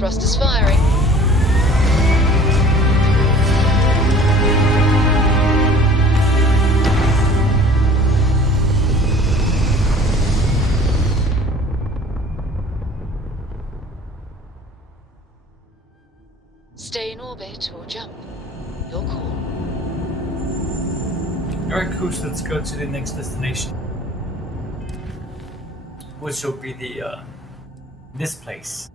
Thrusters firing. Stay in orbit or jump. Your call. Alright, cool, so let's go to the next destination. Which will be the, this place.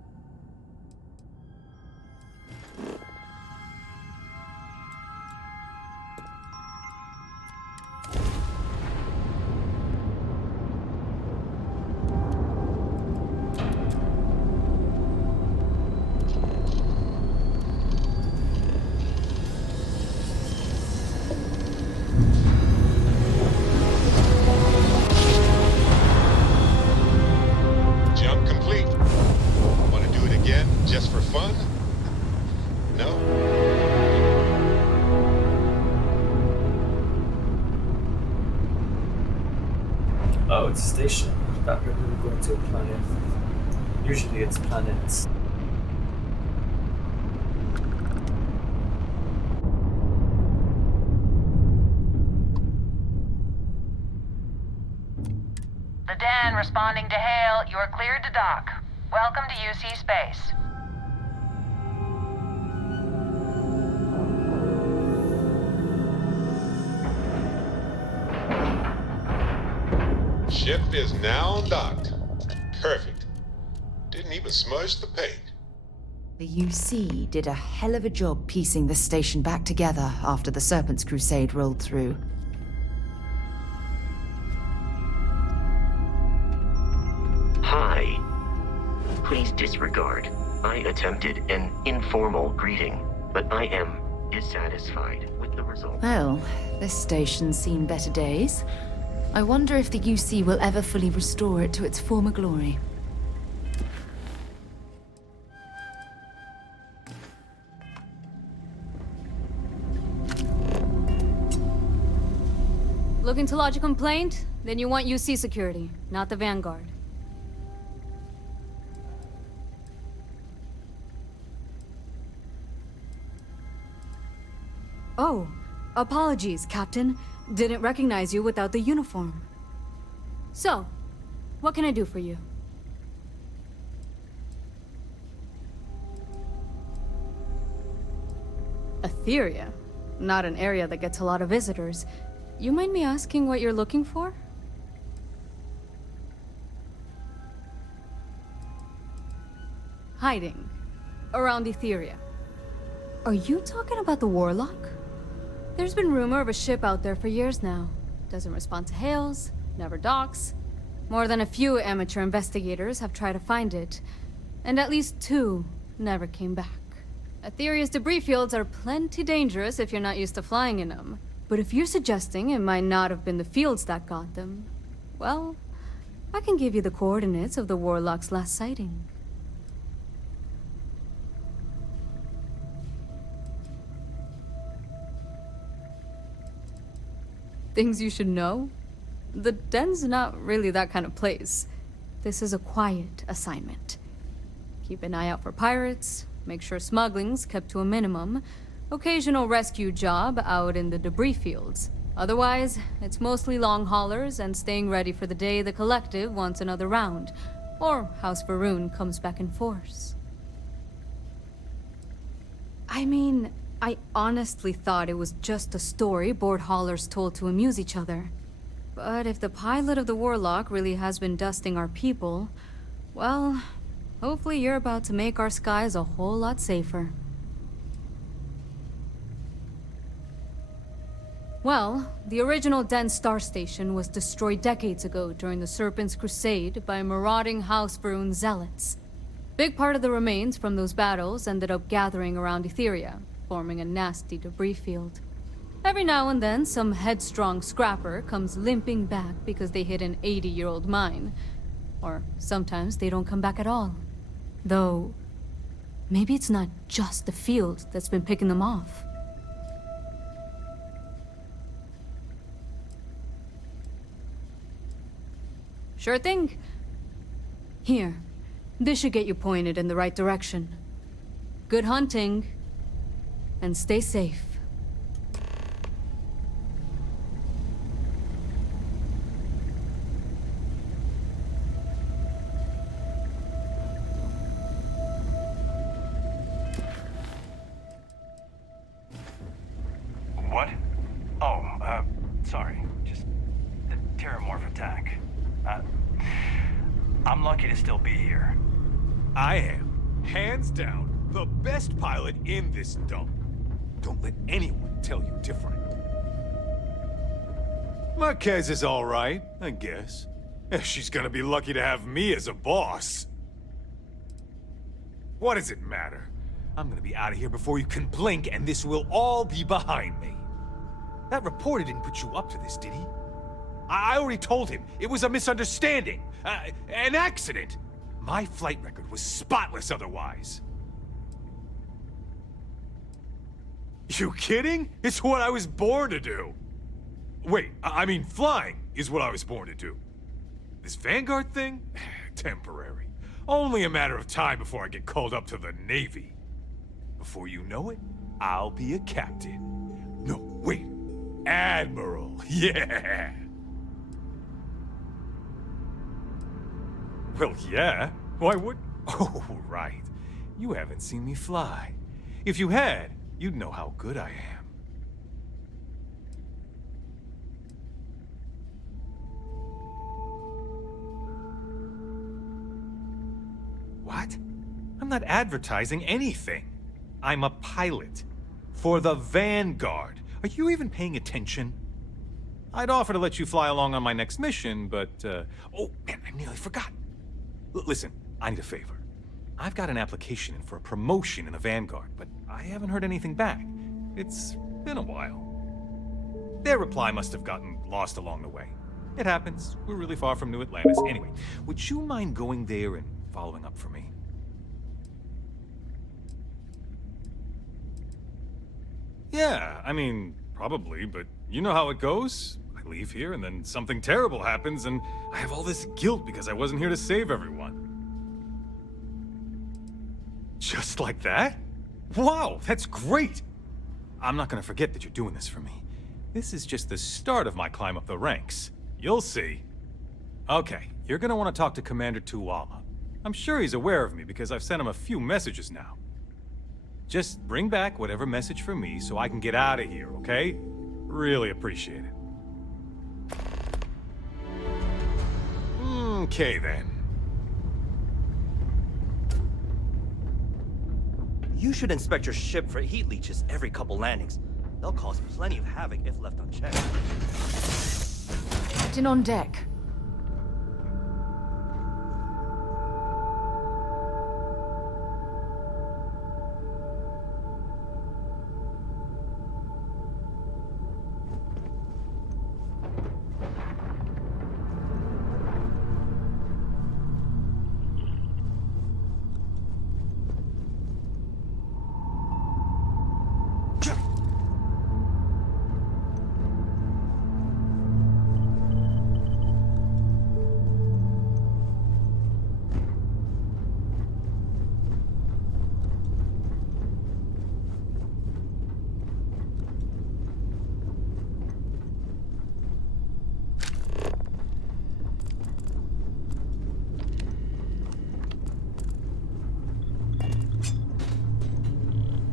Just for fun? No? Oh, it's a station. I thought we were going to a planet. Usually it's planets. The Den responding to hail. You are cleared to dock. Welcome to UC Space. Ship is now docked. Perfect. Didn't even smudge the paint. The UC did a hell of a job piecing the station back together after the Serpent's Crusade rolled through. Hi. Please disregard. I attempted an informal greeting, but I am dissatisfied with the result. Well, this station's seen better days. I wonder if the UC will ever fully restore it to its former glory. Looking to lodge a complaint? Then you want UC security, not the Vanguard. Oh, apologies, Captain. Didn't recognize you without the uniform. So, what can I do for you? Etheria? Not an area that gets a lot of visitors. You mind me asking what you're looking for? Hiding. Around Etheria. Are you talking about the Warlock? There's been rumor of a ship out there for years now. Doesn't respond to hails, never docks. More than a few amateur investigators have tried to find it, and at least 2 never came back. Etheria's debris fields are plenty dangerous if you're not used to flying in them. But if you're suggesting it might not have been the fields that got them, well, I can give you the coordinates of the Warlock's last sighting. Things you should know? The Den's not really that kind of place. This is a quiet assignment. Keep an eye out for pirates, make sure smuggling's kept to a minimum, occasional rescue job out in the debris fields. Otherwise, it's mostly long haulers and staying ready for the day the Collective wants another round, or House Varun comes back in force. I mean, I honestly thought it was just a story board haulers told to amuse each other. But if the pilot of the Warlock really has been dusting our people, well, hopefully you're about to make our skies a whole lot safer. Well, the original Den Star Station was destroyed decades ago during the Serpent's Crusade by marauding House Varun zealots. Big part of the remains from those battles ended up gathering around Etheria, forming a nasty debris field. Every now and then, some headstrong scrapper comes limping back because they hit an 80-year-old mine. Or sometimes they don't come back at all. Though, maybe it's not just the field that's been picking them off. Sure thing. Here, this should get you pointed in the right direction. Good hunting. And stay safe. What? Oh, sorry. Just the Terramorph attack. I'm lucky to still be here. I am, hands down, the best pilot in this dump. Don't let anyone tell you different. Marquez is all right, I guess. She's gonna be lucky to have me as a boss. What does it matter? I'm gonna be out of here before you can blink, and this will all be behind me. That reporter didn't put you up to this, did he? I already told him it was a misunderstanding, an accident. My flight record was spotless otherwise. You kidding? It's what I was born to do. Wait, I mean flying is what I was born to do. This Vanguard thing? Temporary. Only a matter of time before I get called up to the Navy. Before you know it, I'll be a captain. No, wait. Admiral. Yeah. Well, yeah. Why would... Oh, right. You haven't seen me fly. If you had, you'd know how good I am. What? I'm not advertising anything. I'm a pilot. For the Vanguard. Are you even paying attention? I'd offer to let you fly along on my next mission, but, oh, man, I nearly forgot. Listen, I need a favor. I've got an application in for a promotion in the Vanguard, but I haven't heard anything back. It's been a while. Their reply must have gotten lost along the way. It happens. We're really far from New Atlantis. Anyway, would you mind going there and following up for me? Yeah, I mean, probably, but you know how it goes. I leave here and then something terrible happens and I have all this guilt because I wasn't here to save everyone. Just like that? Wow, that's great! I'm not gonna forget that you're doing this for me. This is just the start of my climb up the ranks. You'll see. Okay, you're gonna want to talk to Commander Tuwala. I'm sure he's aware of me because I've sent him a few messages now. Just bring back whatever message for me so I can get out of here, okay? Really appreciate it. Okay, then. You should inspect your ship for heat leeches every couple landings. They'll cause plenty of havoc if left unchecked. Captain on deck.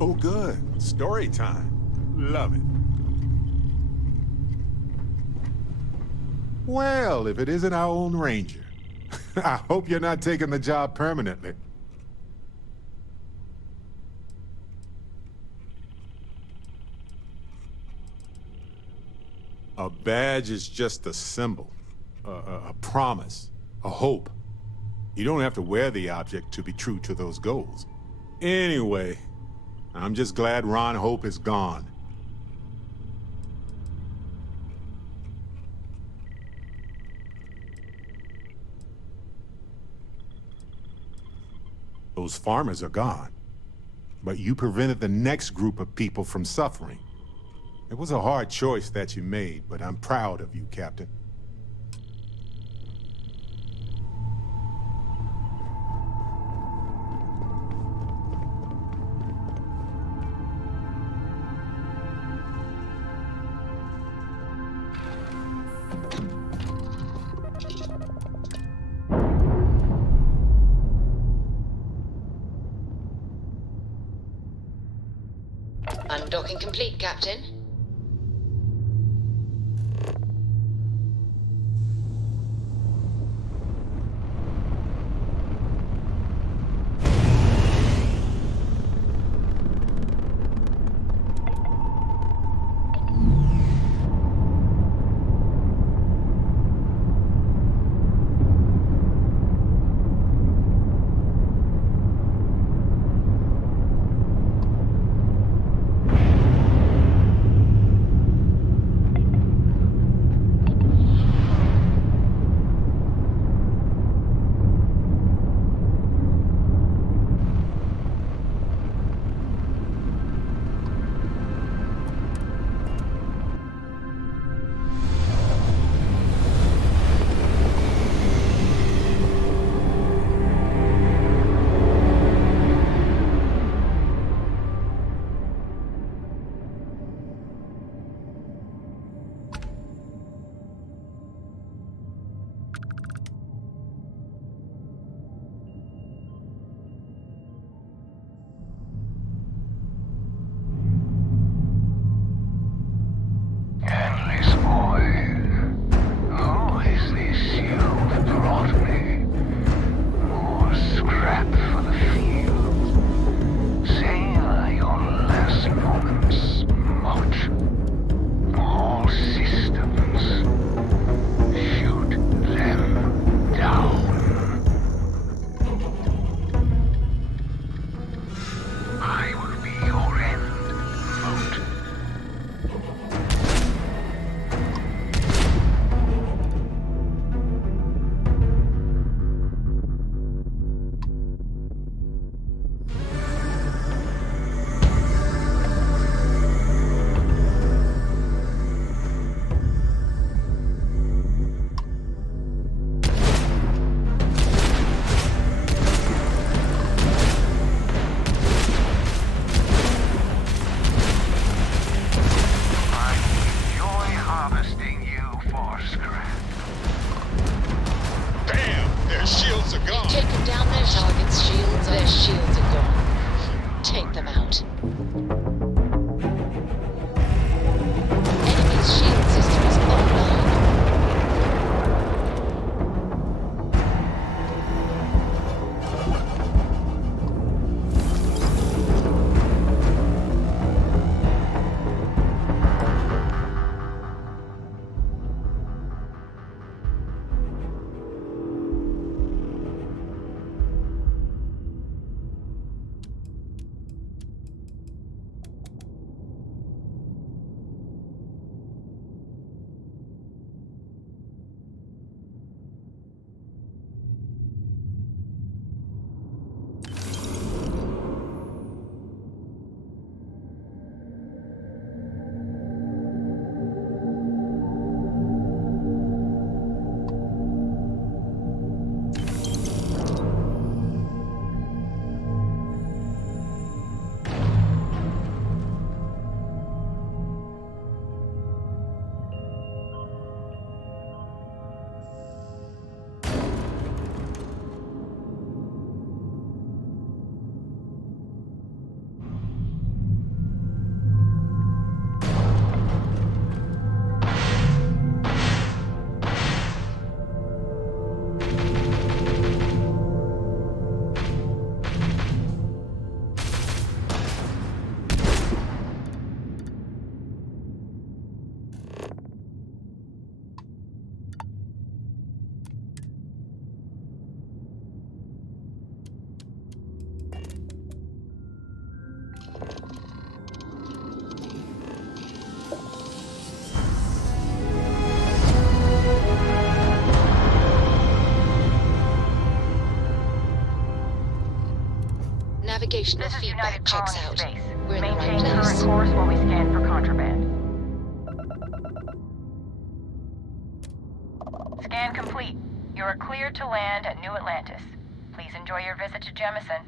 Oh, good. Story time. Love it. Well, if it isn't our own Ranger. I hope you're not taking the job permanently. A badge is just a symbol, a promise, a hope. You don't have to wear the object to be true to those goals. Anyway, I'm just glad Ron Hope is gone. Those farmers are gone. But you prevented the next group of people from suffering. It was a hard choice that you made, but I'm proud of you, Captain. Docking complete, Captain. Endless void. Who is this you've brought me? More scrap for the field. Savor your last moments, Mot. All systems. Shoot them down. I will be your end, Mot. Taken down their targets' shields. Their shields are gone. Take them out. Enemy's shield system is offline. Navigational This is feedback United checks Colony out. Space. We're in the right Maintain current place. course while we scan for contraband. Scan complete. You are cleared to land at New Atlantis. Please enjoy your visit to Jemison.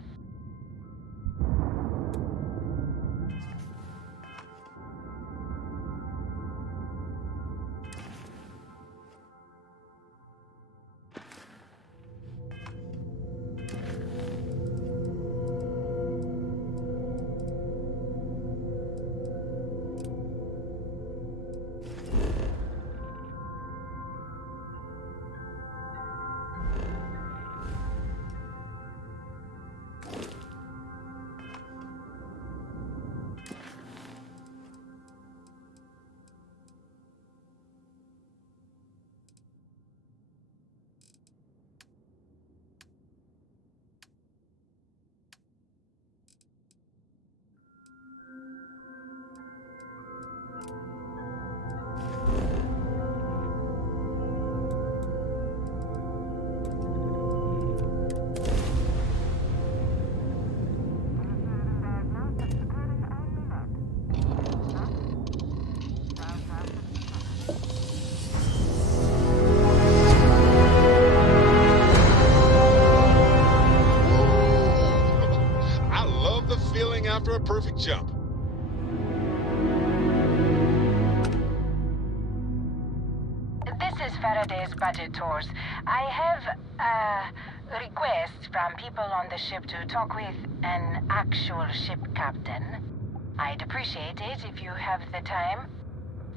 a perfect jump. This is Faraday's budget tours. I have requests from people on the ship to talk with an actual ship captain. I'd appreciate it if you have the time.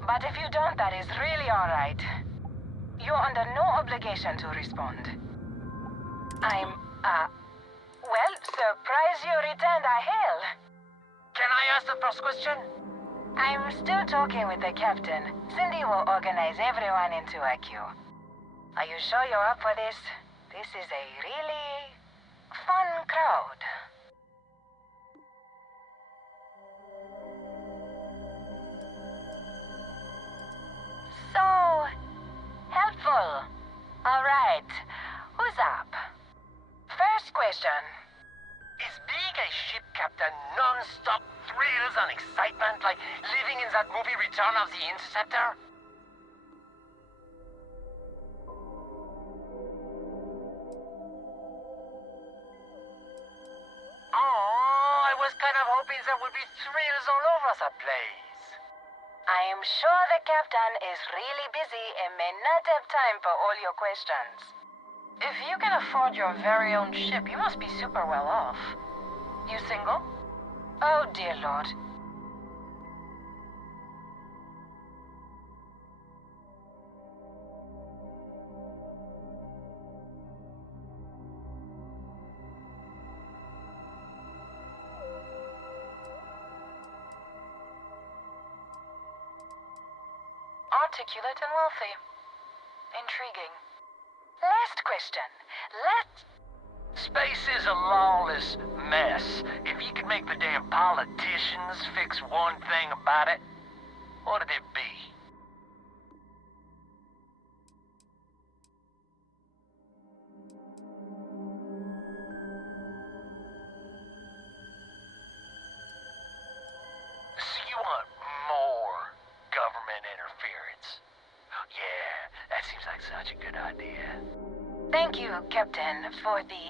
But if you don't, that is really alright. You're under no obligation to respond. Well, surprise you returned a hail. Can I ask the first question? I'm still talking with the captain. Cindy will organize everyone into a queue. Are you sure you're up for this? This is a really fun crowd. So helpful. All right. Who's up? First question. Is being a ship captain non-stop thrills and excitement like living in that movie Return of the Interceptor? Oh, I was kind of hoping there would be thrills all over the place. I am sure the captain is really busy and may not have time for all your questions. If you can afford your very own ship, you must be super well off. You single? Oh, dear Lord. Articulate and wealthy. Intriguing. Last question. Space is a lawless mess. If you could make the damn politicians fix one thing about it, what'd it be? So you want more government interference? Yeah, that seems like such a good idea. Thank you, Captain, for the,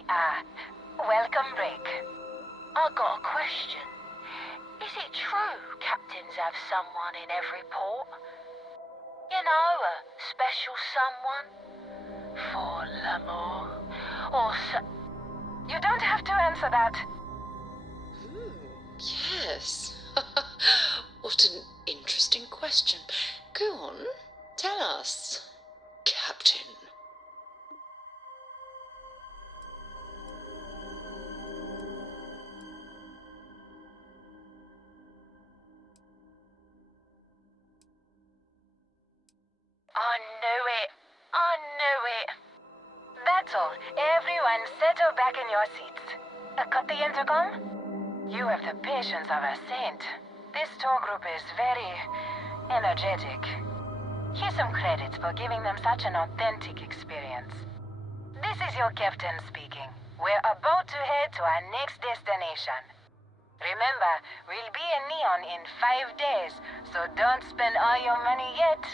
welcome break. I got a question. Is it true captains have someone in every port? You know, a special someone? For l'amour? Or You don't have to answer that. Yes. What an interesting question. Go on, tell us, Captain. I knew it. That's all. Everyone settle back in your seats. Cut the intercom? You have the patience of a saint. This tour group is very energetic. Here's some credits for giving them such an authentic experience. This is your captain speaking. We're about to head to our next destination. Remember, we'll be in Neon in 5 days, so don't spend all your money yet.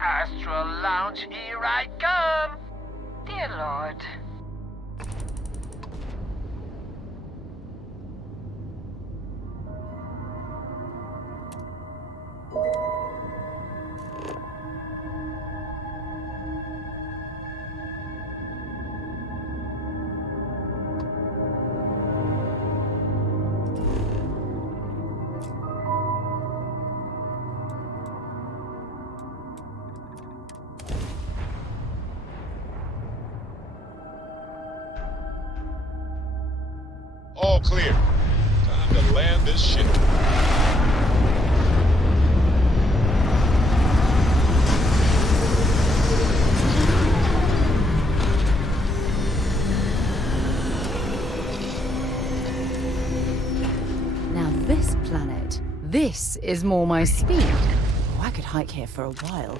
Astral Lounge, here I come! Dear Lord. All clear. Time to land this ship. Now this planet, this is more my speed. Oh, I could hike here for a while.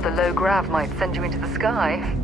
thought the low grav might send you into the sky.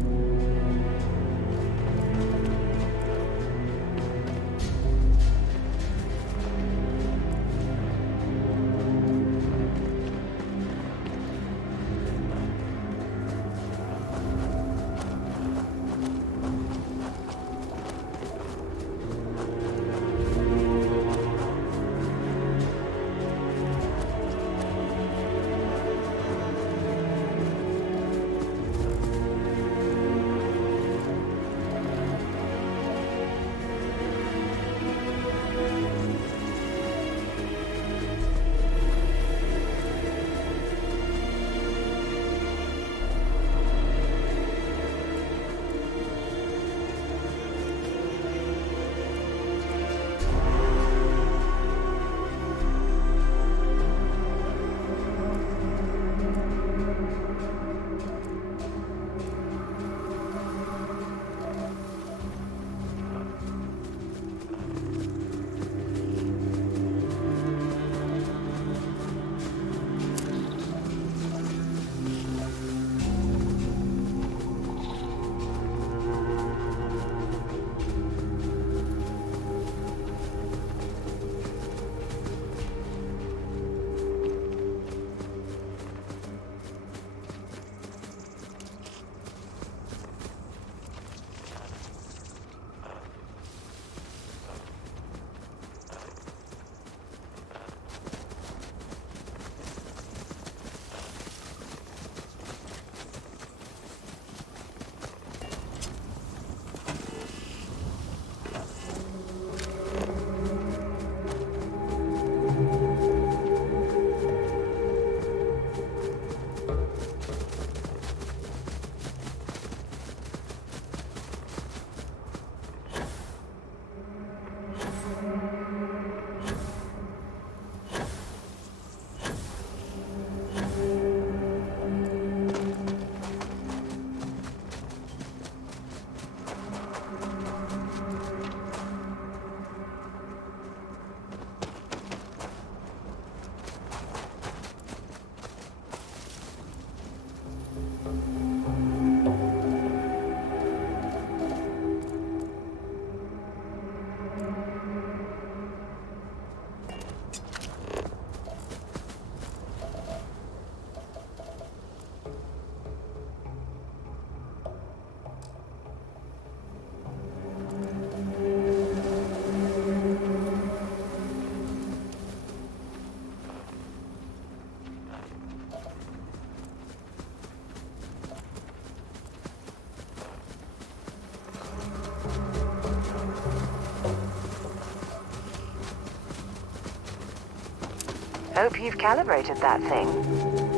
Hope you've calibrated that thing.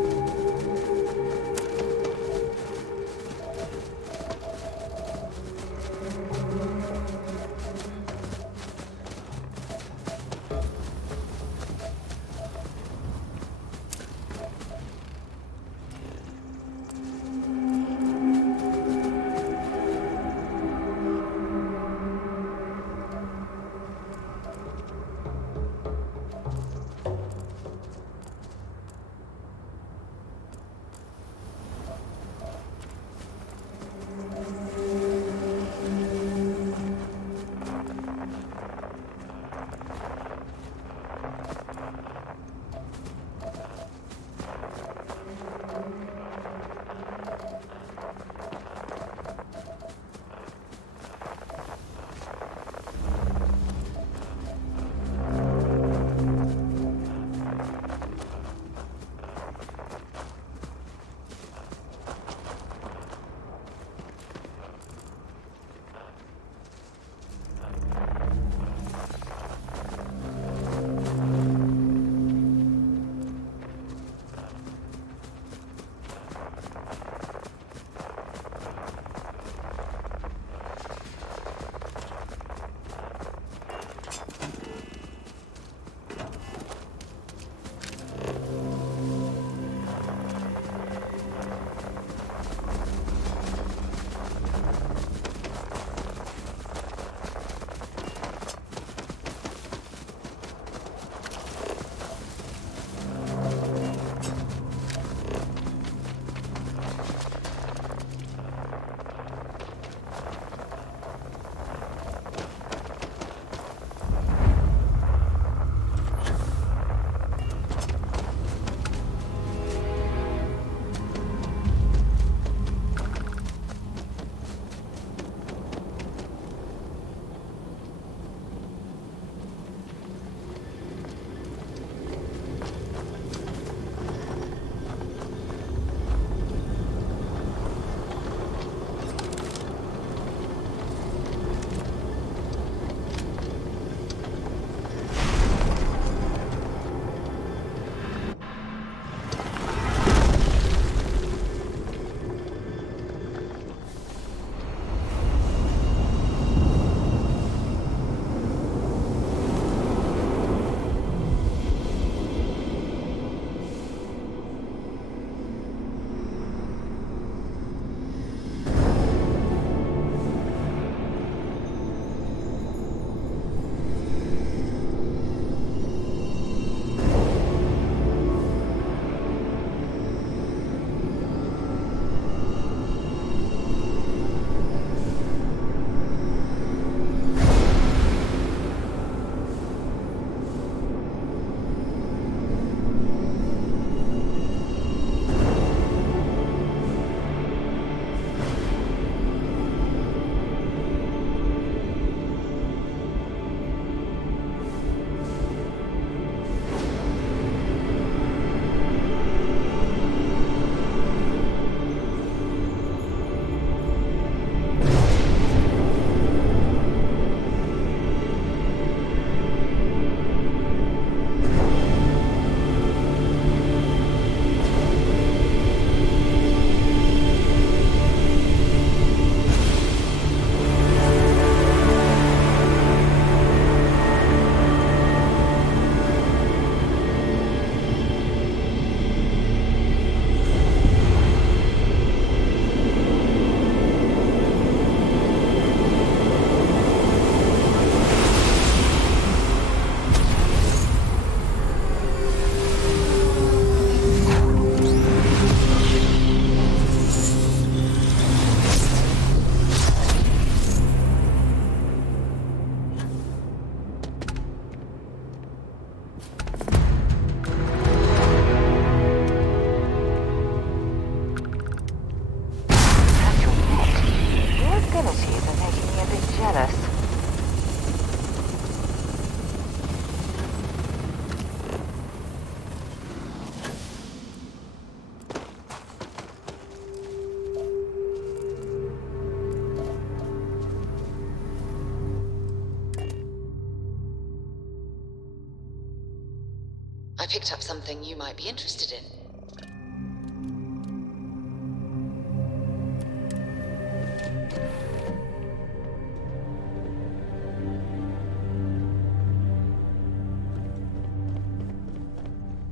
I picked up something you might be interested in.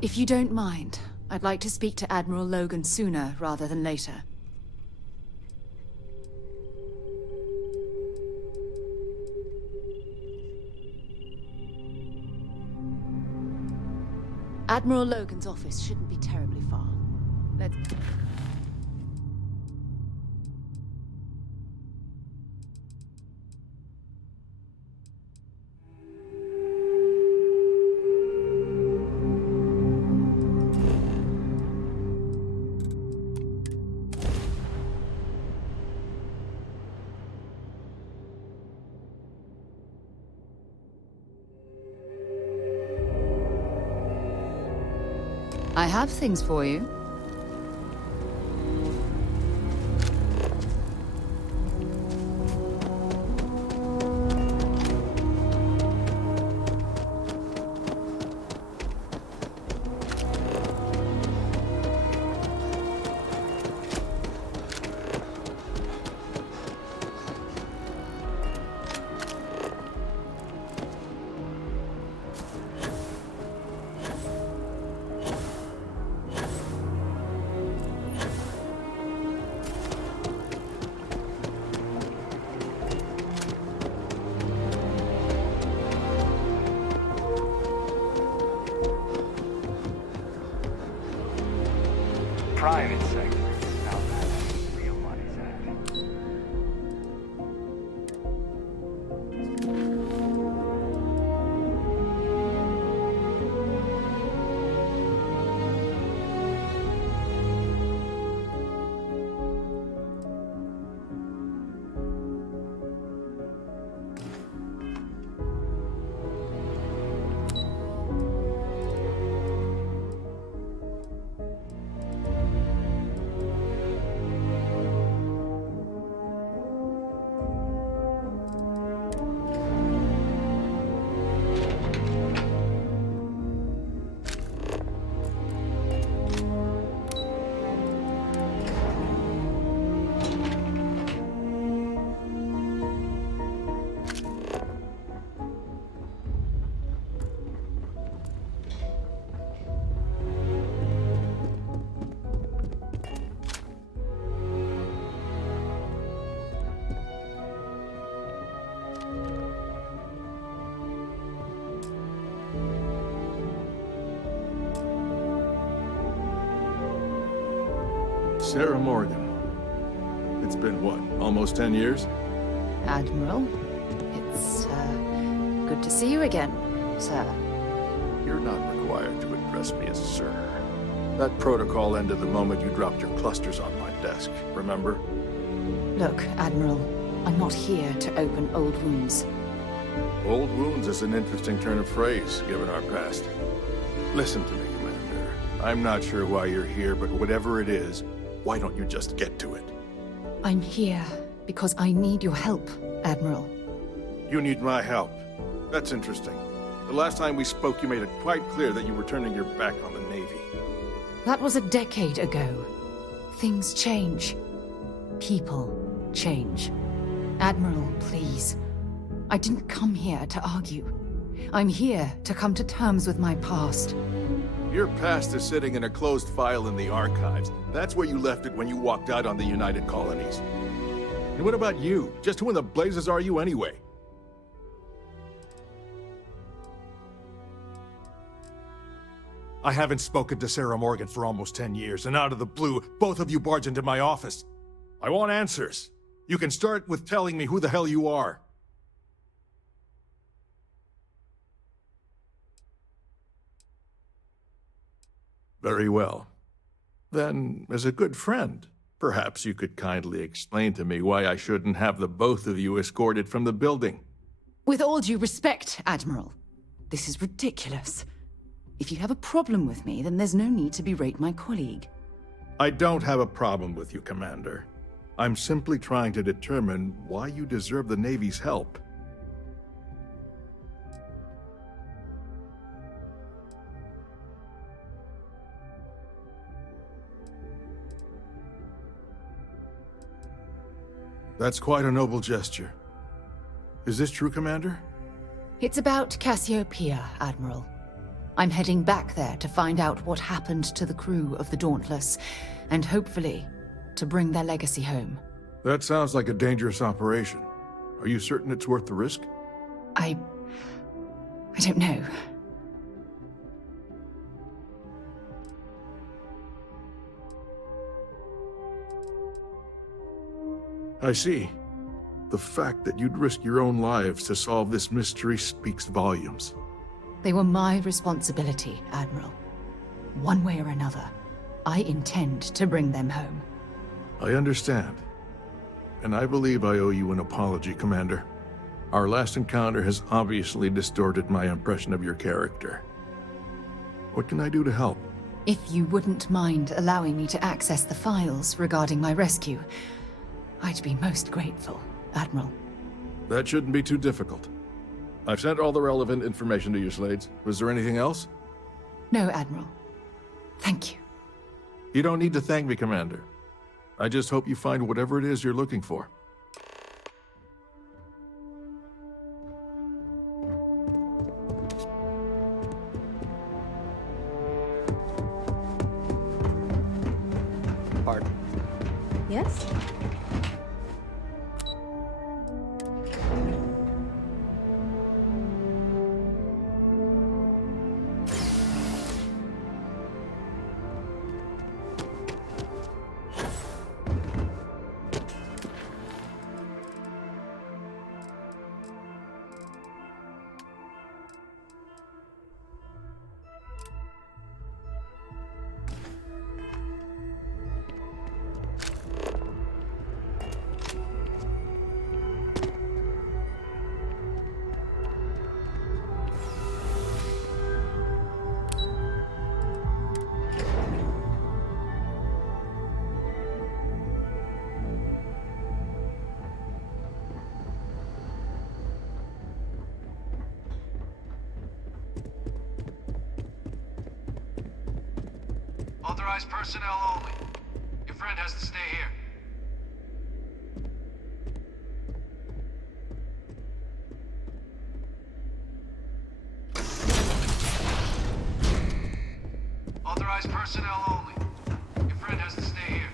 If you don't mind, I'd like to speak to Admiral Logan sooner rather than later. Admiral Logan's office shouldn't be terribly far. Let's... I have things for you. Private sector. Now that's where real money's at. Sarah Morgan. It's been what, almost 10 years? Admiral, it's, good to see you again, sir. You're not required to address me as sir. That protocol ended the moment you dropped your clusters on my desk, remember? Look, Admiral, I'm not here to open old wounds. Old wounds is an interesting turn of phrase, given our past. Listen to me, Commander. I'm not sure why you're here, but whatever it is, why don't you just get to it? I'm here because I need your help, Admiral. You need my help. That's interesting. The last time we spoke, you made it quite clear that you were turning your back on the Navy. That was a decade ago. Things change. People change. Admiral, please. I didn't come here to argue. I'm here to come to terms with my past. Your past is sitting in a closed file in the archives. That's where you left it when you walked out on the United Colonies. And what about you? Just who in the blazes are you anyway? I haven't spoken to Sarah Morgan for almost 10 years, and out of the blue, both of you barge into my office. I want answers. You can start with telling me who the hell you are. Very well. Then, as a good friend, perhaps you could kindly explain to me why I shouldn't have the both of you escorted from the building. With all due respect, Admiral, this is ridiculous. If you have a problem with me, then there's no need to berate my colleague. I don't have a problem with you, Commander. I'm simply trying to determine why you deserve the Navy's help. That's quite a noble gesture. Is this true, Commander? It's about Cassiopeia, Admiral. I'm heading back there to find out what happened to the crew of the Dauntless, and hopefully, to bring their legacy home. That sounds like a dangerous operation. Are you certain it's worth the risk? I don't know. I see. The fact that you'd risk your own lives to solve this mystery speaks volumes. They were my responsibility, Admiral. One way or another, I intend to bring them home. I understand. And I believe I owe you an apology, Commander. Our last encounter has obviously distorted my impression of your character. What can I do to help? If you wouldn't mind allowing me to access the files regarding my rescue, I'd be most grateful, Admiral. That shouldn't be too difficult. I've sent all the relevant information to you, Slades. Was there anything else? No, Admiral. Thank you. You don't need to thank me, Commander. I just hope you find whatever it is you're looking for. Pardon. Yes? Authorized personnel only. Your friend has to stay here. Authorized personnel only. Your friend has to stay here.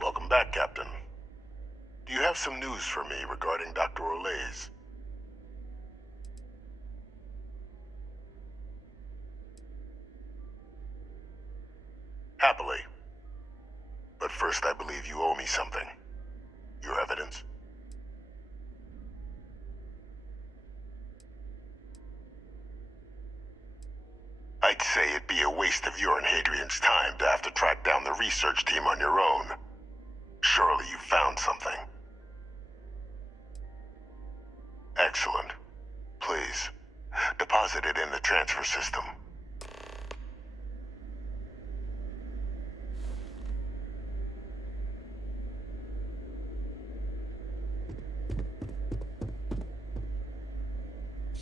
Welcome back, Captain. Do you have some news for me regarding Dr. Olays? Happily. But first, I believe you owe me something. Your evidence? I'd say it'd be a waste of your and Hadrian's time to have to track down the research team on your own. Surely you found something. Excellent. Please, deposit it in the transfer system.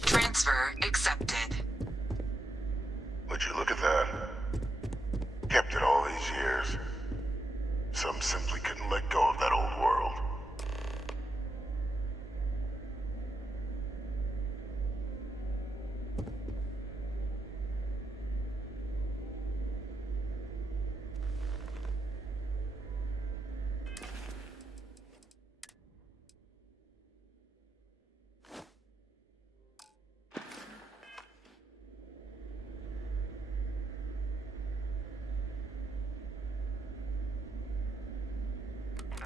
Transfer accepted. Would you look at that? Kept it all these years. Some simply couldn't let go of that old world.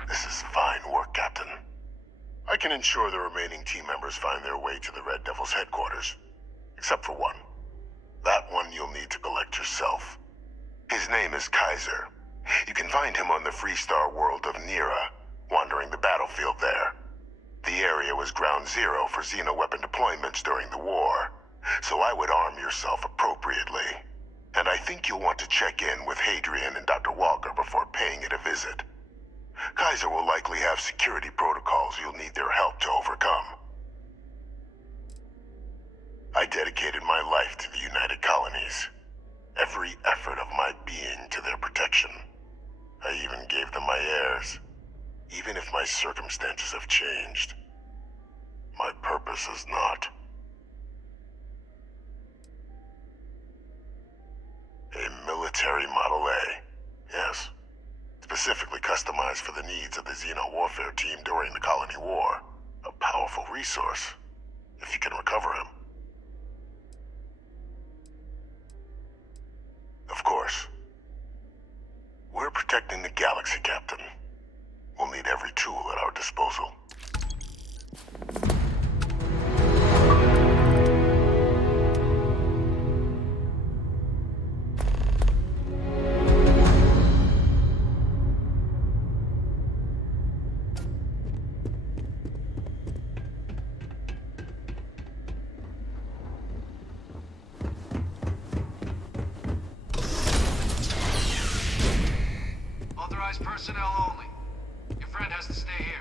This is fine work, Captain. I can ensure the remaining team members find their way to the Red Devil's headquarters. Except for one. That one you'll need to collect yourself. His name is Kaiser. You can find him on the Freestar world of Nira, wandering the battlefield there. The area was ground zero for xeno-weapon deployments during the war, so I would arm yourself appropriately. And I think you'll want to check in with Hadrian and Dr. Walker before paying it a visit. Kaiser will likely have security protocols you'll need their help to overcome. changed. My purpose has not. A military Model A, yes. Specifically customized for the needs of the Xeno warfare team during the Colony War. A powerful resource, if you can recover him. Of course. We're protecting the galaxy, Captain. We'll need every tool at our disposal. Authorized personnel only. Your friend has to stay here.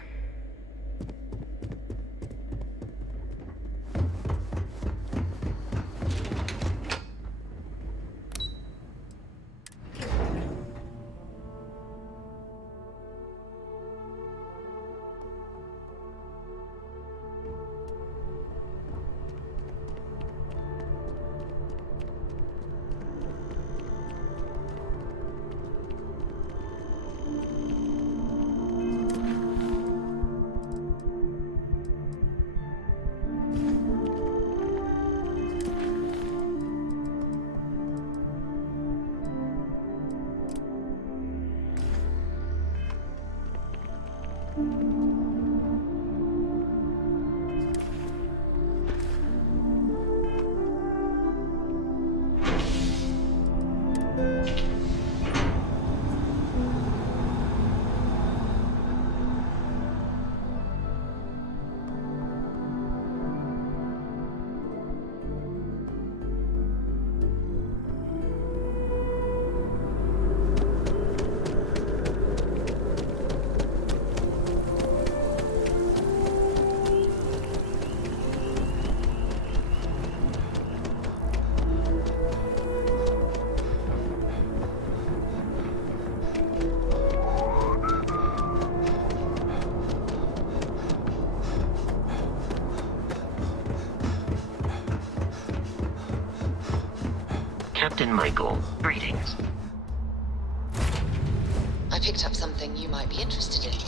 Captain Michael, greetings. I picked up something you might be interested in.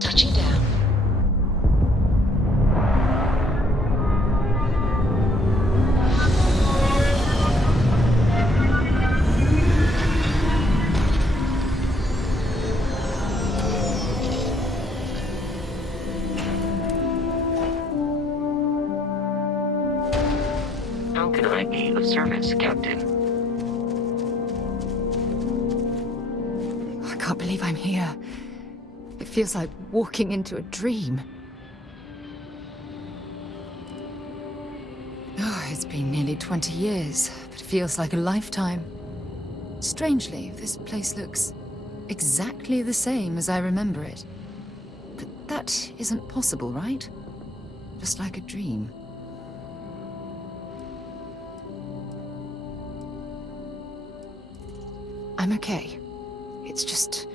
Touching down. How can I be of service, Captain? I can't believe I'm here. It feels like walking into a dream. Oh, it's been nearly 20 years, but it feels like a lifetime. Strangely, this place looks exactly the same as I remember it. But that isn't possible, right? Just like a dream. I'm okay. It's just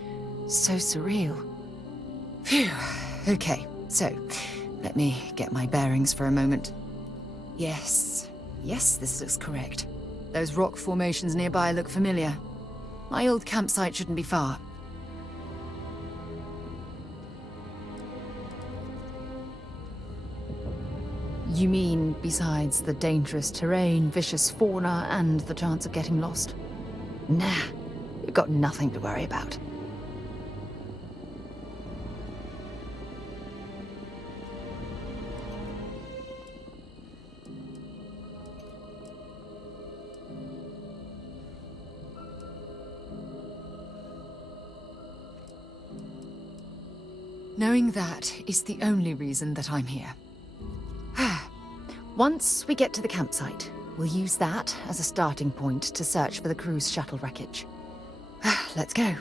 so surreal. Phew. Okay, so let me get my bearings for a moment. Yes, this looks correct. Those rock formations nearby look familiar. My old campsite shouldn't be far. You mean besides the dangerous terrain, vicious fauna, and the chance of getting lost? Nah, you've got nothing to worry about. Knowing that is the only reason that I'm here. Once we get to the campsite, we'll use that as a starting point to search for the cruise shuttle wreckage. Let's go.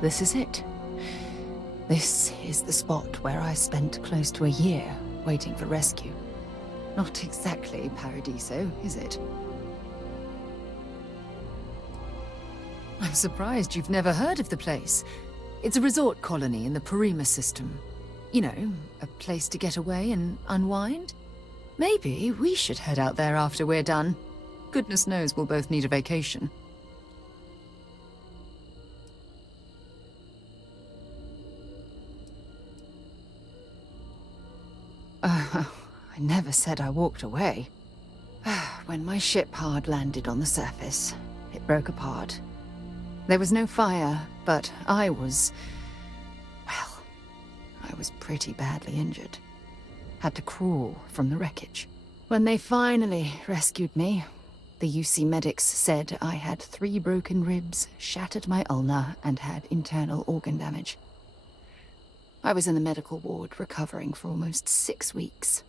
This is it. This is the spot where I spent close to a year waiting for rescue. Not exactly Paradiso, is it? I'm surprised you've never heard of the place. It's a resort colony in the Parima system. You know, a place to get away and unwind. Maybe we should head out there after we're done. Goodness knows we'll both need a vacation. I never said I walked away. When my ship hard landed on the surface, it broke apart. There was no fire, but I was pretty badly injured. Had to crawl from the wreckage. When they finally rescued me, the UC medics said I had 3 broken ribs, shattered my ulna, and had internal organ damage. I was in the medical ward recovering for almost 6 weeks.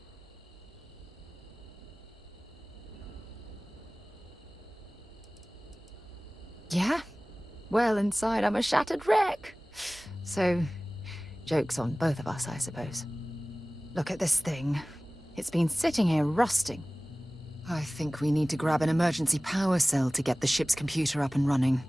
Yeah? Well, inside I'm a shattered wreck. So, joke's on both of us, I suppose. Look at this thing. It's been sitting here rusting. I think we need to grab an emergency power cell to get the ship's computer up and running.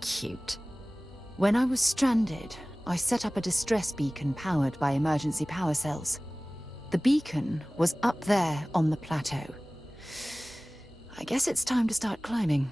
Cute. When I was stranded, I set up a distress beacon powered by emergency power cells. The beacon was up there on the plateau. I guess it's time to start climbing.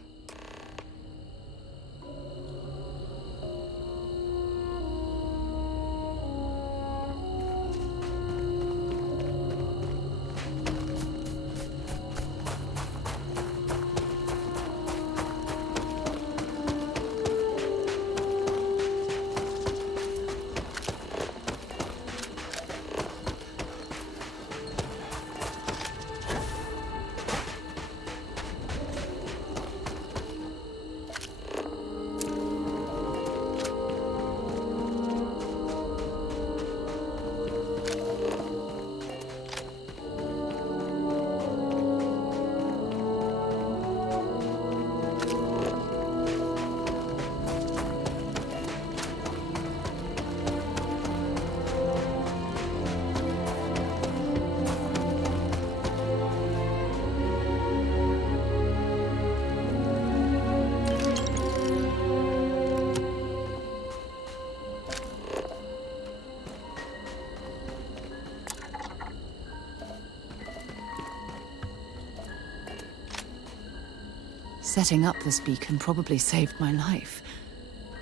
Setting up this beacon probably saved my life.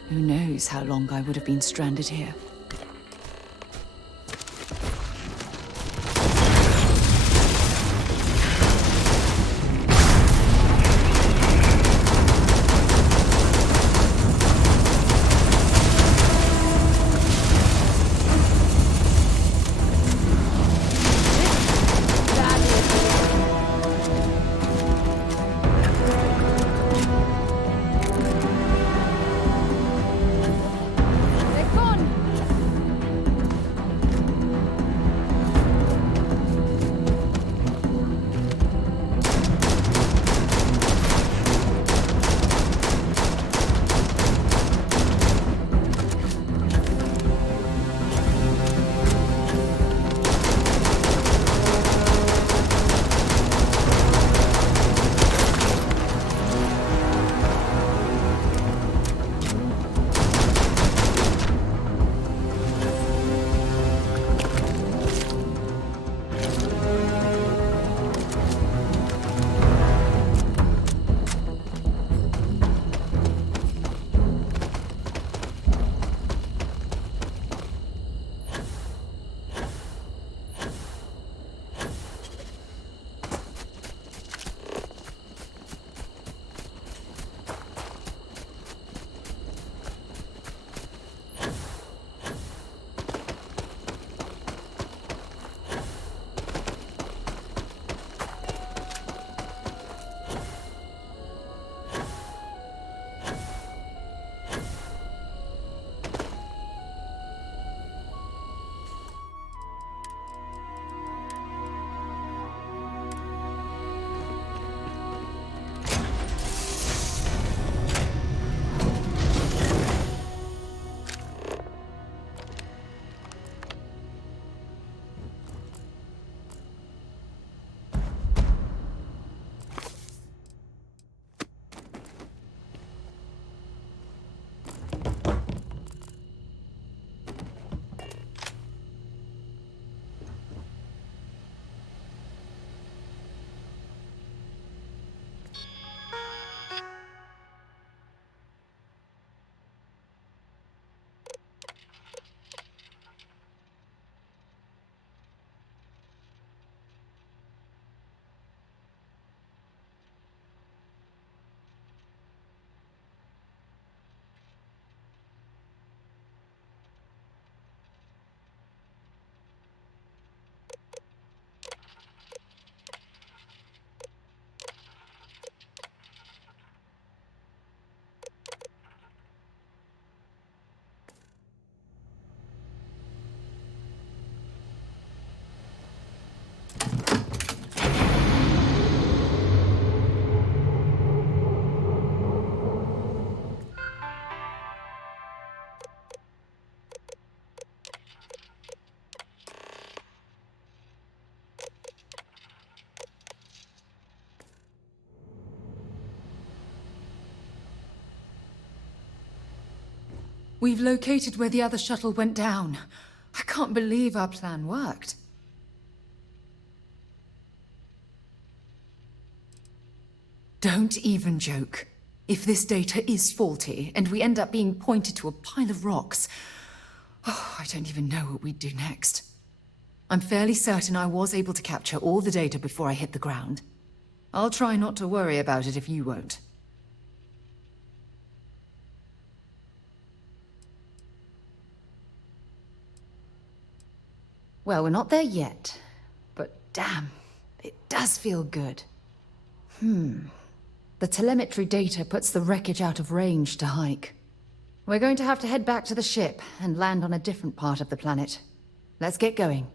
Who knows how long I would have been stranded here. We've located where the other shuttle went down. I can't believe our plan worked. Don't even joke. If this data is faulty, and we end up being pointed to a pile of rocks, I don't even know what we'd do next. I'm fairly certain I was able to capture all the data before I hit the ground. I'll try not to worry about it if you won't. Well, we're not there yet, but damn, it does feel good. The telemetry data puts the wreckage out of range to hike. We're going to have to head back to the ship and land on a different part of the planet. Let's get going.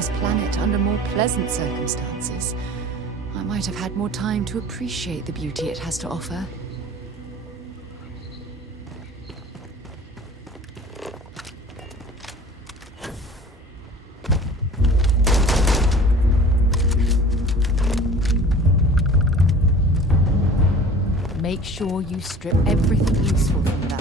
this planet under more pleasant circumstances, I might have had more time to appreciate the beauty it has to offer. Make sure you strip everything useful from that.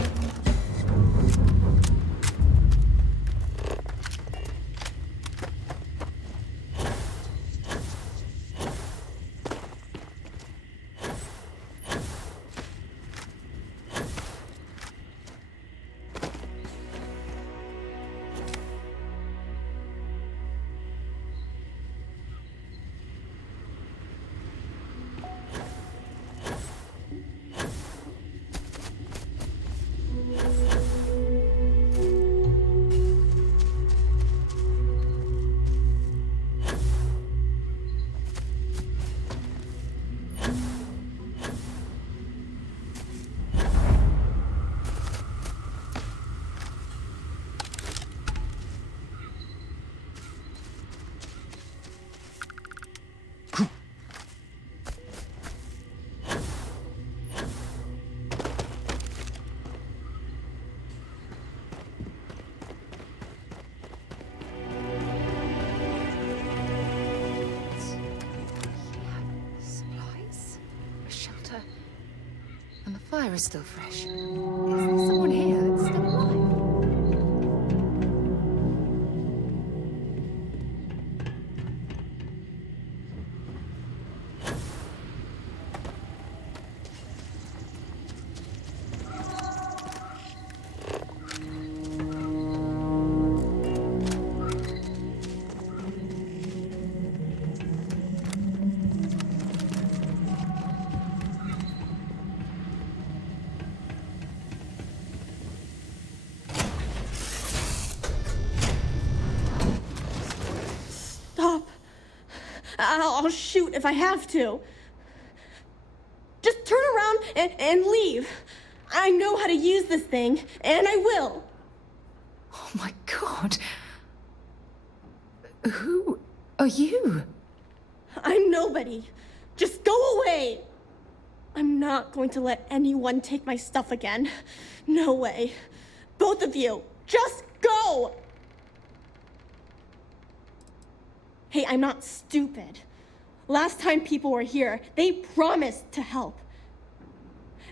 And the fire is still fresh. Is there someone here that's still alive? Stop. I'll shoot if I have to. Just turn around and leave. I know how to use this thing, and I will. Oh my God. Who are you? I'm nobody. Just go away. I'm not going to let anyone take my stuff again. No way. Both of you, just go! Hey, I'm not stupid. Last time people were here, they promised to help.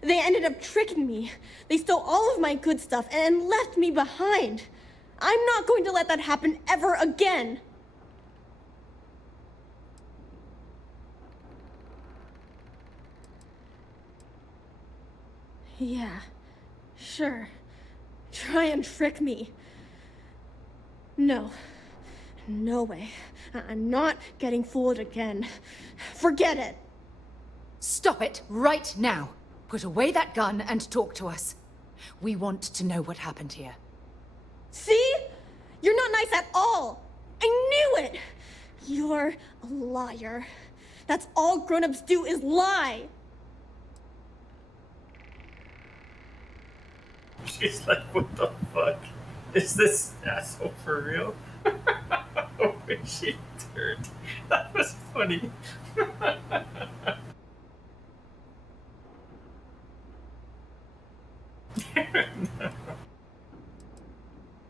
They ended up tricking me. They stole all of my good stuff and left me behind. I'm not going to let that happen ever again. Yeah, sure. Try and trick me. No. No way. I'm not getting fooled again. Forget it. Stop it right now. Put away that gun and talk to us. We want to know what happened here. See? You're not nice at all. I knew it. You're a liar. That's all grown-ups do is lie. She's like, what the fuck? Is this asshole for real? When she turned. That was funny.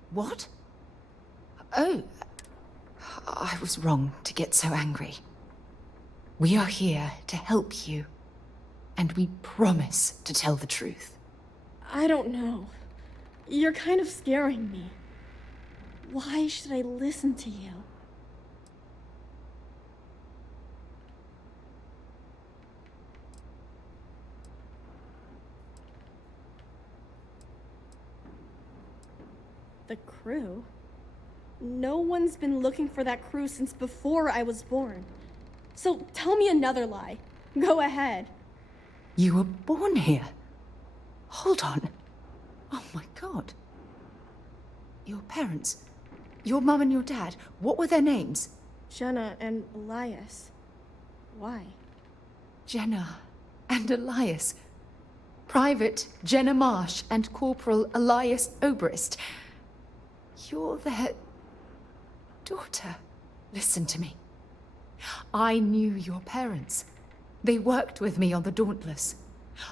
What? Oh, I was wrong to get so angry. We are here to help you, and we promise to tell the truth. I don't know. You're kind of scaring me. Why should I listen to you? The crew? No one's been looking for that crew since before I was born. So tell me another lie. Go ahead. You were born here? Hold on. Oh my God. Your parents, your mum and your dad, what were their names? Jenna and Elias. Why? Jenna and Elias. Private Jenna Marsh and Corporal Elias Obrist. You're their daughter. Listen to me. I knew your parents. They worked with me on the Dauntless.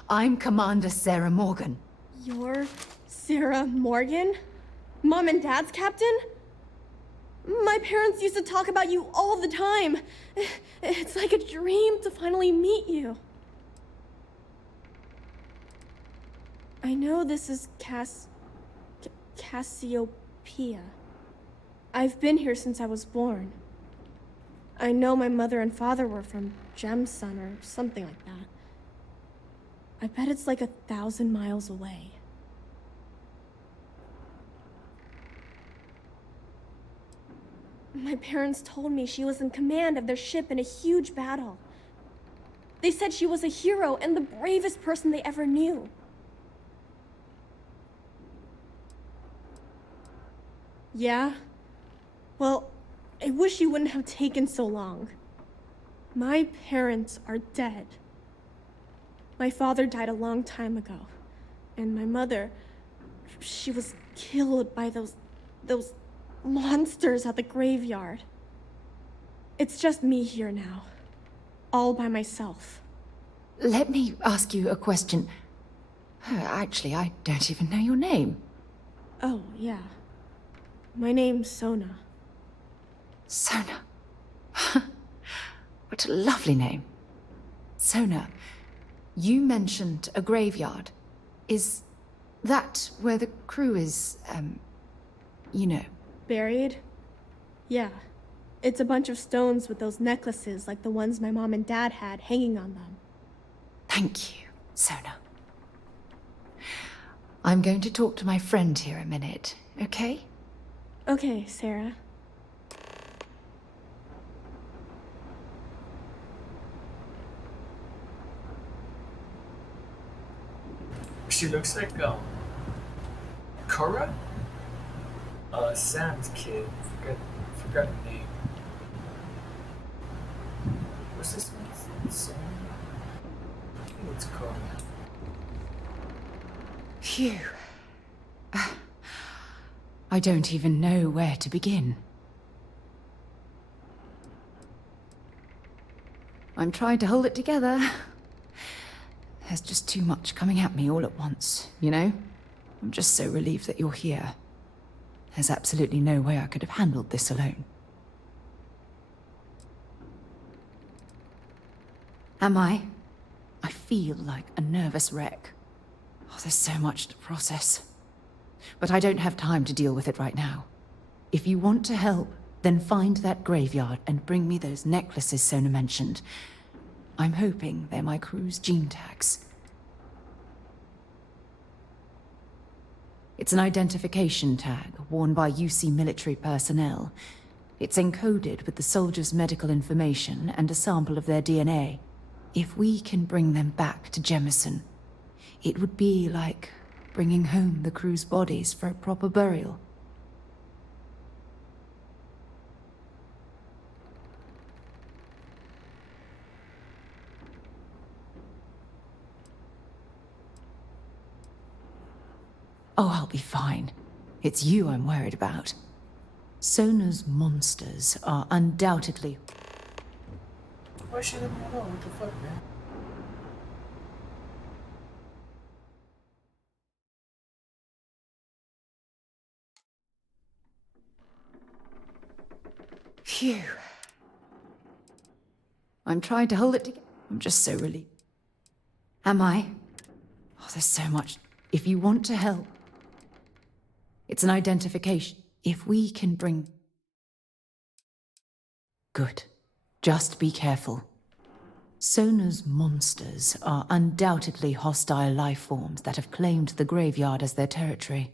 I'm Commander Sarah Morgan. You're Sarah Morgan? Mom and Dad's captain? My parents used to talk about you all the time. It's like a dream to finally meet you. I know this is Cassiopeia. I've been here since I was born. I know my mother and father were from Gemsun or something like that. I bet it's like 1,000 miles away. My parents told me she was in command of their ship in a huge battle. They said she was a hero and the bravest person they ever knew. Yeah? Well, I wish you wouldn't have taken so long. My parents are dead. My father died a long time ago. And my mother, she was killed by those monsters at the graveyard. It's just me here now. All by myself. Let me ask you a question. Actually, I don't even know your name. Oh, yeah. My name's Sona. Sona. What a lovely name. Sona, you mentioned a graveyard. Is that where the crew is, you know? Buried? Yeah. It's a bunch of stones with those necklaces like the ones my mom and dad had hanging on them. Thank you, Sona. I'm going to talk to my friend here a minute, okay? Okay, Sarah. She looks like Korra? Sam's kid. Forgot her name. What's this one's song? I think it's Korra. Phew. I don't even know where to begin. I'm trying to hold it together. There's just too much coming at me all at once, you know? I'm just so relieved that you're here. There's absolutely no way I could have handled this alone. Am I? I feel like a nervous wreck. Oh, there's so much to process. But I don't have time to deal with it right now. If you want to help, then find that graveyard and bring me those necklaces Sona mentioned. I'm hoping they're my crew's gene tags. It's an identification tag worn by UC military personnel. It's encoded with the soldiers' medical information and a sample of their DNA. If we can bring them back to Jemison, it would be like bringing home the crew's bodies for a proper burial. Oh, I'll be fine. It's you I'm worried about. Sona's monsters are undoubtedly... Why should I know? What the fuck, man? Phew. I'm trying to hold it together. I'm just so relieved. Am I? Oh, there's so much. If you want to help, it's an identification. If we can bring... Good. Just be careful. Sona's monsters are undoubtedly hostile life forms that have claimed the graveyard as their territory.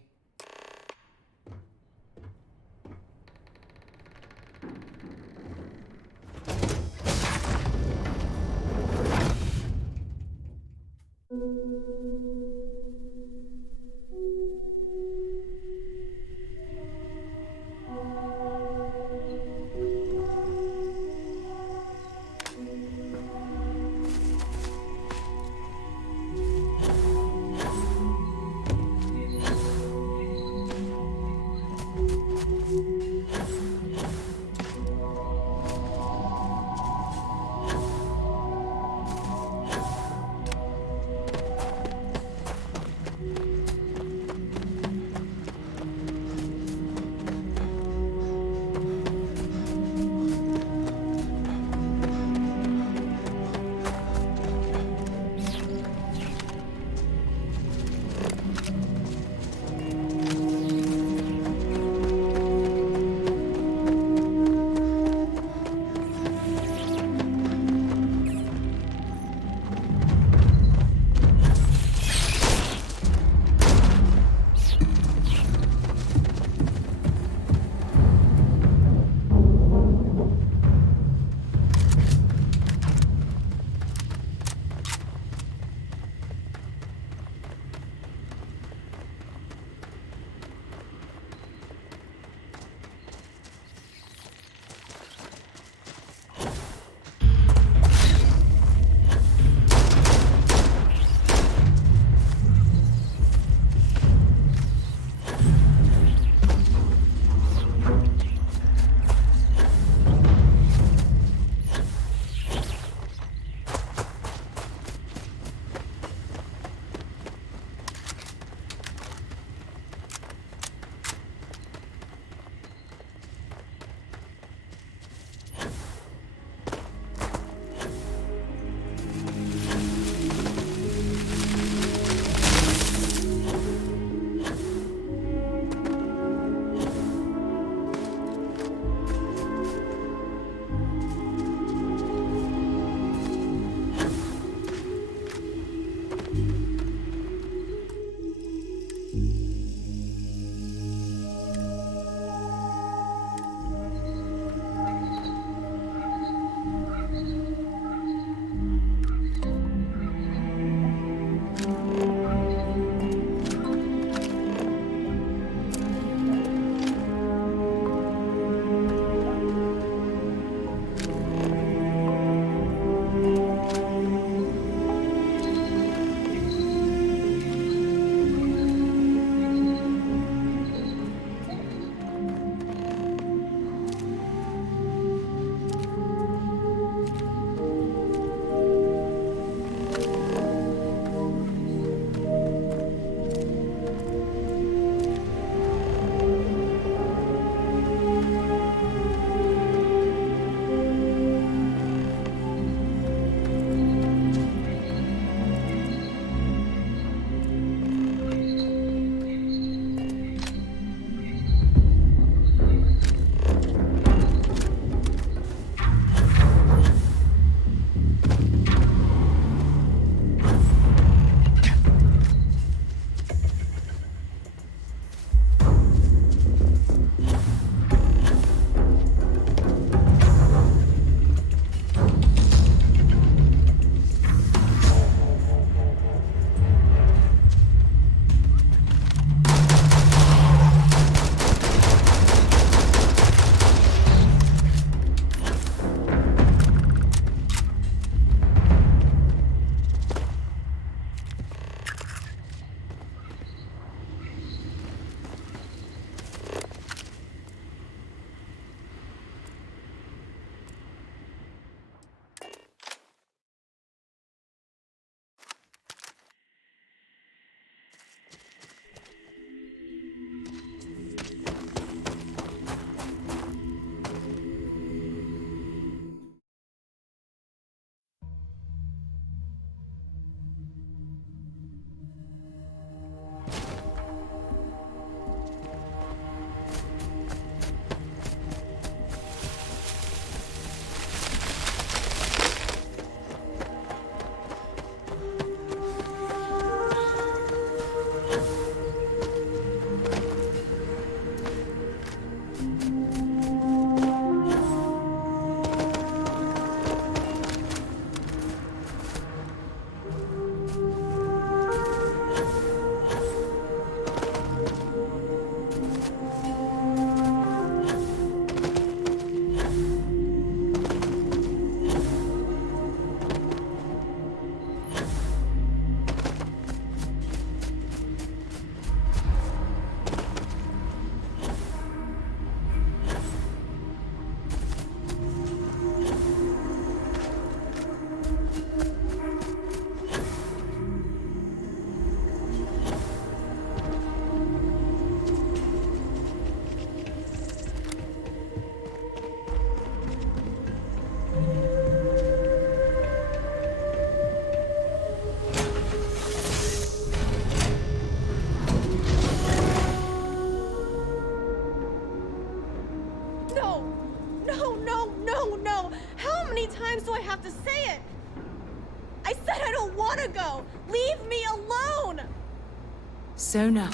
So now,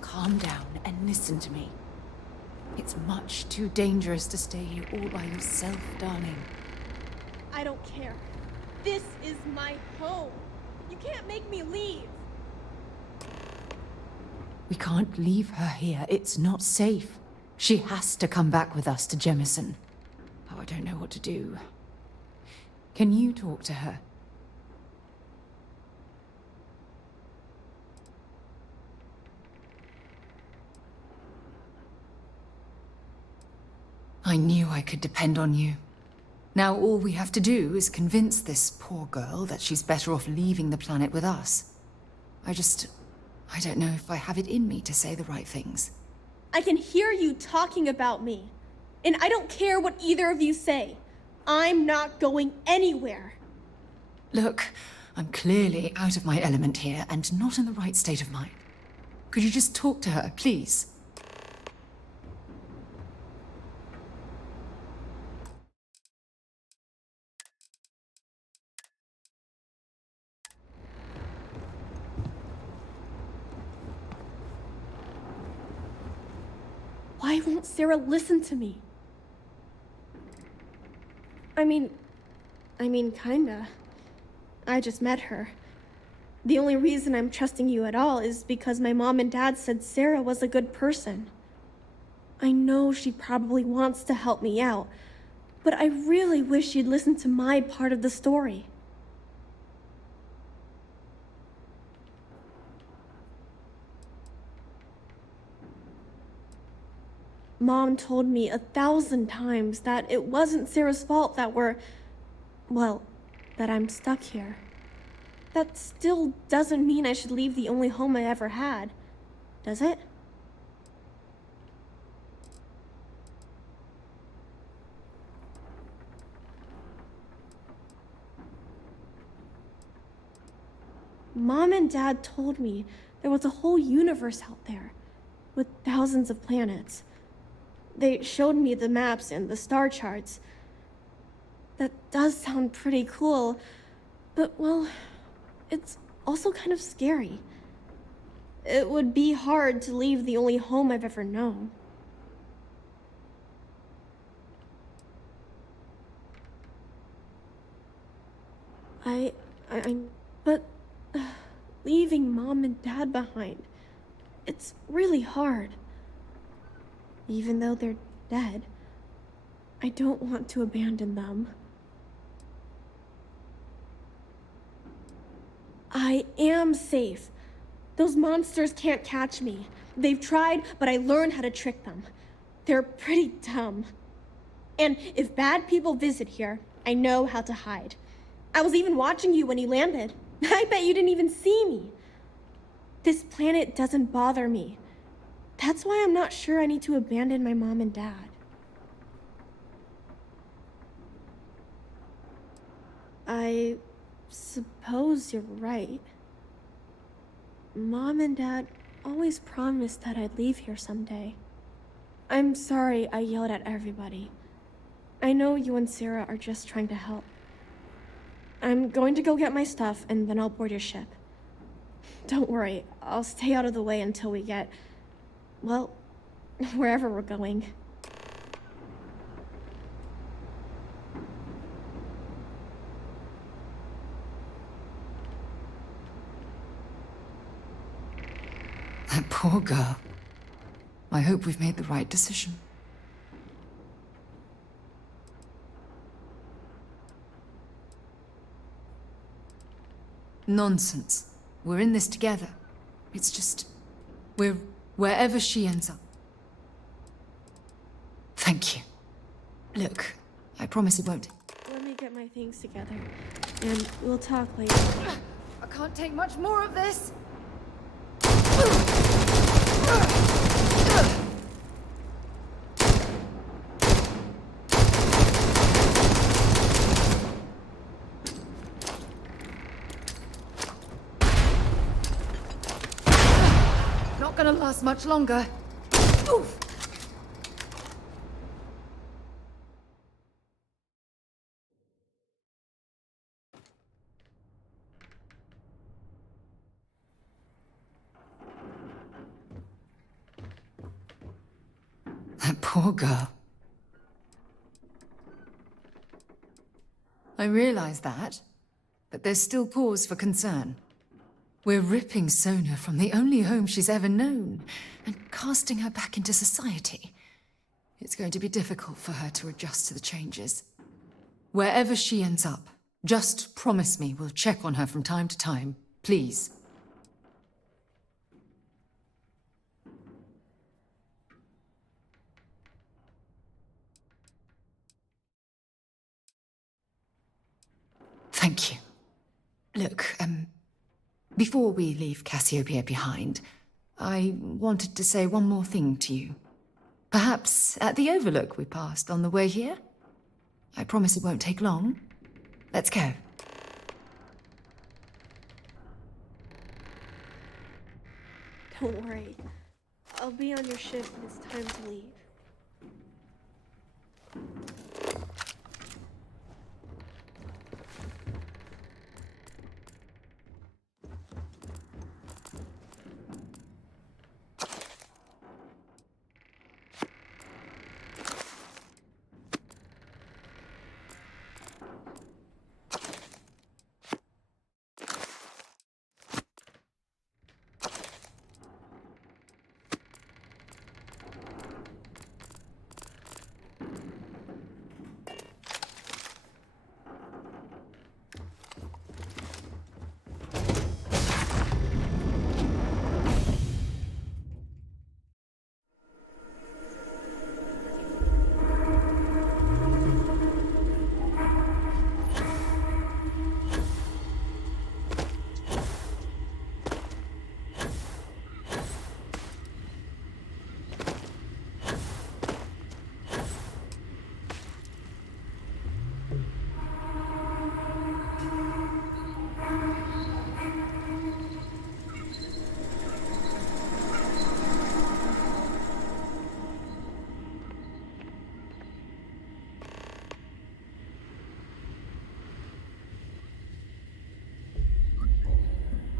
calm down and listen to me. It's much too dangerous to stay here all by yourself, darling. I don't care. This is my home. You can't make me leave. We can't leave her here. It's not safe. She has to come back with us to Jemison. Oh, I don't know what to do. Can you talk to her? I knew I could depend on you. Now all we have to do is convince this poor girl that she's better off leaving the planet with us. I don't know if I have it in me to say the right things. I can hear you talking about me. And I don't care what either of you say. I'm not going anywhere. Look, I'm clearly out of my element here and not in the right state of mind. Could you just talk to her, please? Why won't Sarah listen to me? I mean, kinda. I just met her. The only reason I'm trusting you at all is because my mom and dad said Sarah was a good person. I know she probably wants to help me out, but I really wish she'd listen to my part of the story. Mom told me 1,000 times that it wasn't Sarah's fault that that I'm stuck here. That still doesn't mean I should leave the only home I ever had, does it? Mom and Dad told me there was a whole universe out there, with thousands of planets. They showed me the maps and the star charts. That does sound pretty cool, but well, it's also kind of scary. It would be hard to leave the only home I've ever known. But leaving Mom and Dad behind, it's really hard. Even though they're dead, I don't want to abandon them. I am safe. Those monsters can't catch me. They've tried, but I learned how to trick them. They're pretty dumb. And if bad people visit here, I know how to hide. I was even watching you when you landed. I bet you didn't even see me. This planet doesn't bother me. That's why I'm not sure I need to abandon my mom and dad. I suppose you're right. Mom and Dad always promised that I'd leave here someday. I'm sorry I yelled at everybody. I know you and Sarah are just trying to help. I'm going to go get my stuff and then I'll board your ship. Don't worry, I'll stay out of the way until we get, well, wherever we're going. That poor girl. I hope we've made the right decision. Nonsense. We're in this together. It's just... we're wherever she ends up. Thank you. Look, I promise it won't... Let me get my things together, and we'll talk later. I can't take much more of this! Not gonna last much longer. Oof. That poor girl. I realize that, but there's still cause for concern. We're ripping Sona from the only home she's ever known and casting her back into society. It's going to be difficult for her to adjust to the changes. Wherever she ends up, just promise me we'll check on her from time to time, please. Thank you. Look, before we leave Cassiopeia behind, I wanted to say one more thing to you. Perhaps at the overlook we passed on the way here? I promise it won't take long. Let's go. Don't worry. I'll be on your ship when it's time to leave.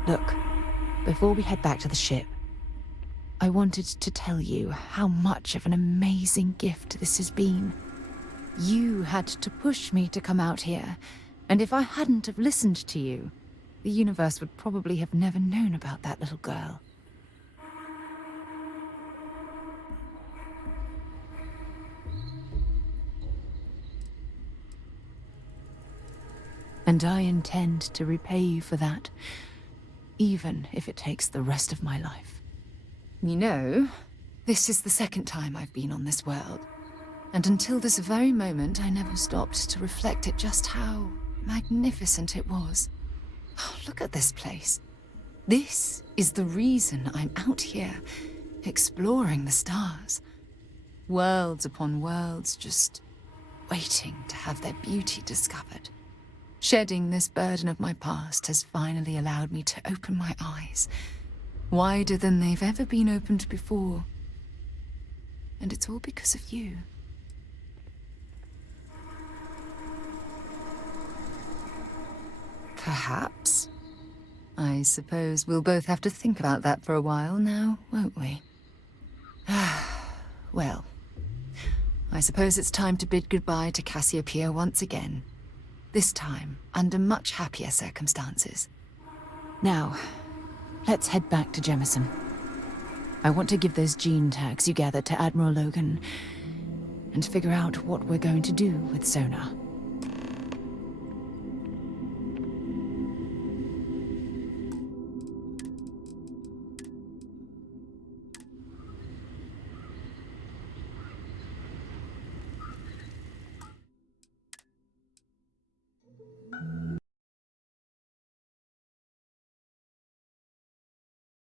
Look, before we head back to the ship, I wanted to tell you how much of an amazing gift this has been. You had to push me to come out here, and if I hadn't have listened to you, the universe would probably have never known about that little girl. And I intend to repay you for that, even if it takes the rest of my life. You know, this is the second time I've been on this world, and until this very moment I never stopped to reflect at just how magnificent it was. Oh, look at this place. This is the reason I'm out here, exploring the stars. Worlds upon worlds, just waiting to have their beauty discovered. Shedding this burden of my past has finally allowed me to open my eyes, wider than they've ever been opened before. And it's all because of you. Perhaps. I suppose we'll both have to think about that for a while now, won't we? Well, I suppose it's time to bid goodbye to Cassiopeia once again. This time, under much happier circumstances. Now, let's head back to Jemison. I want to give those gene tags you gathered to Admiral Logan, and figure out what we're going to do with Sona.